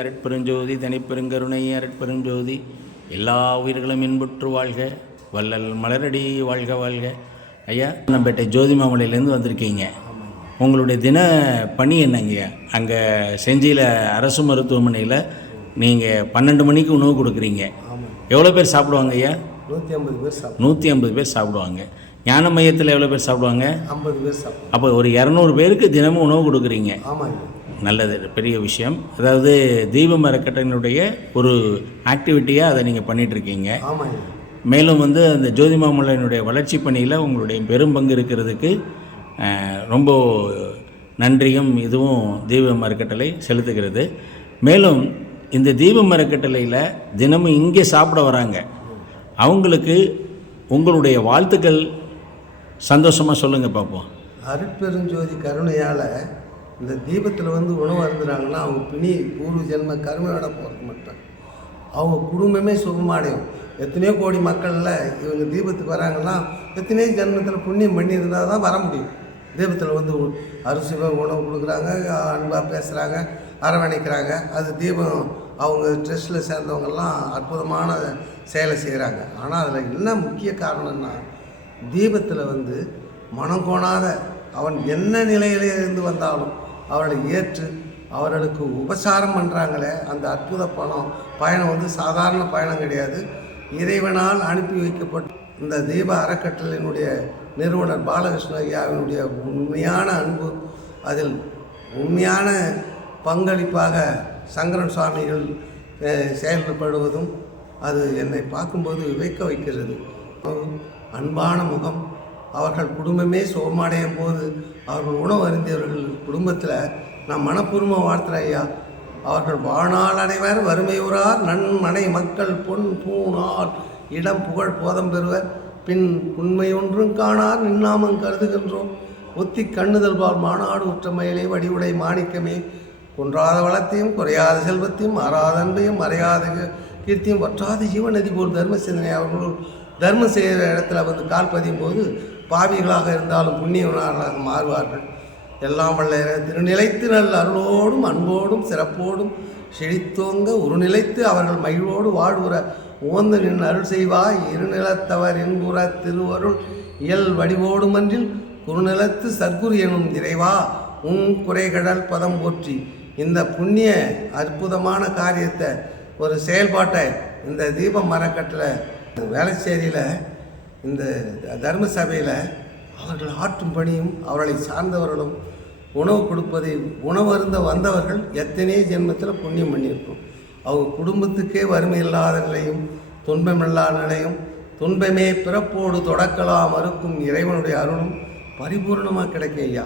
அருட்பெருஞ்சோதி தனிப்பெருங்கருணை அருட்பெருஞ்சோதி எல்லா உயிர்களும் இன்புற்று வாழ்க, வள்ளல் மலரடி வாழ்க வாழ்க. ஐயா, நம்மப்பேட்டை ஜோதி மாமலையிலேருந்து வந்திருக்கீங்க. உங்களுடைய தின பணி என்னங்கய்யா? அங்கே செஞ்சியில் அரசு மருத்துவமனையில் நீங்கள் 12 மணிக்கு உணவு கொடுக்குறீங்க. எவ்வளோ பேர் சாப்பிடுவாங்க ஐயா? 150 பேர் சாப்பிடுவாங்க. 150 பேர் சாப்பிடுவாங்க. ஞான மையத்தில் எவ்வளோ பேர் சாப்பிடுவாங்க? 50 பேர் சாப்பிடுவாங்க. அப்போ ஒரு 200 பேருக்கு தினமும் உணவு கொடுக்குறீங்க. ஆமாம், நல்லது, பெரிய விஷயம். அதாவது தீபம் அறக்கட்டளையினுடைய ஒரு ஆக்டிவிட்டியாக அதை நீங்கள் பண்ணிகிட்ருக்கீங்க. ஆமாம். மேலும் அந்த ஜோதி மாமலையினுடைய வளர்ச்சி பணியில் உங்களுடைய பெரும் பங்கு இருக்கிறதுக்கு ரொம்ப நன்றியும் இதுவும் தீபம் அறக்கட்டளை செலுத்துகிறது. மேலும் இந்த தீபம் அறக்கட்டளையில் தினமும் இங்கே சாப்பிட வராங்க, அவங்களுக்கு உங்களுடைய வாழ்த்துக்கள் சந்தோஷமாக சொல்லுங்கள் பார்ப்போம். அருட்பெருஞ்சோதி கருணையால் இந்த தீபத்தில் உணவு அருந்துறாங்கன்னா அவங்க பிணி பூர்வ ஜென்ம கருமையோட போகிறது மட்டும் அவங்க குடும்பமே சுகமாடையும். எத்தனையோ கோடி மக்களில் இவங்க தீபத்துக்கு வராங்கன்னா எத்தனையோ ஜென்மத்தில் புண்ணியம் பண்ணியிருந்தால் தான் வர முடியும். தீபத்தில் அரிசிவ உணவு கொடுக்குறாங்க, அன்பாக பேசுகிறாங்க, அரவணைக்கிறாங்க. அது தீபம் அவங்க ட்ரெஸ்ட்டில் சேர்ந்தவங்கெல்லாம் அற்புதமான செயலை செய்கிறாங்க. ஆனால் அதில் என்ன முக்கிய காரணம்னா, தீபத்தில் மனம் கோணாத அவன் என்ன நிலையிலே இருந்து வந்தாலும் அவர்களை ஏற்று அவர்களுக்கு உபசாரம் பண்ணுறாங்களே, அந்த அற்புத பயணம் சாதாரண பயணம் கிடையாது. இறைவனால் அனுப்பி வைக்கப்பட்ட இந்த தீப அறக்கட்டளையினுடைய நிறுவனர் பாலகிருஷ்ண ஐயாவினுடைய உண்மையான அன்பு, அதில் உண்மையான பங்களிப்பாக சங்கரன் சுவாமிகள் செயல்படுவதும் அது என்னை பார்க்கும்போது விவைக்க வைக்கிறது. அன்பான முகம், அவர்கள் குடும்பமே சோர்மடையும் போது அவர்கள் உணவு அருந்தியவர்கள் குடும்பத்தில் நான் மனப்பூர்வமாக வாழ்த்துறேன் ஐயா. அவர்கள் வாழ்நாள் அனைவர் வறுமையுறார், நன்மனை மக்கள் பொன் பூநாள் இடம் புகழ் போதம் பெறுவர், பின் உண்மை ஒன்றும் காணார் நின்னாமம் கருதுகின்றோம். ஒத்தி கண்ணுதல்வால் மாநாடு உற்றமையிலே வடிவுடை மாணிக்கமே, குன்றாத வளத்தையும் குறையாத செல்வத்தையும் மாறாத அன்பையும் மறையாத கீர்த்தியும் வற்றாத ஜீவநதி போல் தர்ம சிந்தனை அவர்களும் தர்மம் செய்கிற இடத்துல கால் பதியும் போது பாவிகளாக இருந்தாலும் புண்ணியவர்களாக மாறுவார்கள். எல்லாம் வல்ல திருநிலைத்து நல்ல அருளோடும் அன்போடும் சிறப்போடும் செழித்தோங்க உருநிலைத்து அவர்கள் மகிழ்வோடு வாழ்வுற ஓந்து நின் அருள் செய்வாய். இருநிலத்தவர் இன்புற திருவருள் இயல் வடிவோடுமன்றில் குறுநிலத்து சர்க்குரு எனும் இறைவா உன் குறைகடல் பதம் போற்றி. இந்த புண்ணிய அற்புதமான காரியத்தை ஒரு செயல்பாட்டை இந்த தீபம் அறக்கட்டளை வேளச்சேரியில் இந்த தர்ம சபையில் அவர்கள் ஆற்றும் பணியும் அவர்களை சார்ந்தவர்களும் உணவு கொடுப்பதை உணவருந்த வந்தவர்கள் எத்தனையோ ஜென்மத்தில் புண்ணியம் பண்ணியிருக்கும். அவங்க குடும்பத்துக்கே வறுமை இல்லாத நிலையும் துன்பமில்லாத நிலையும் துன்பமே பிறப்போடு தொடக்கலாம் மறுக்கும் இறைவனுடைய அருளும் பரிபூர்ணமாக கிடைக்கும் ஐயா.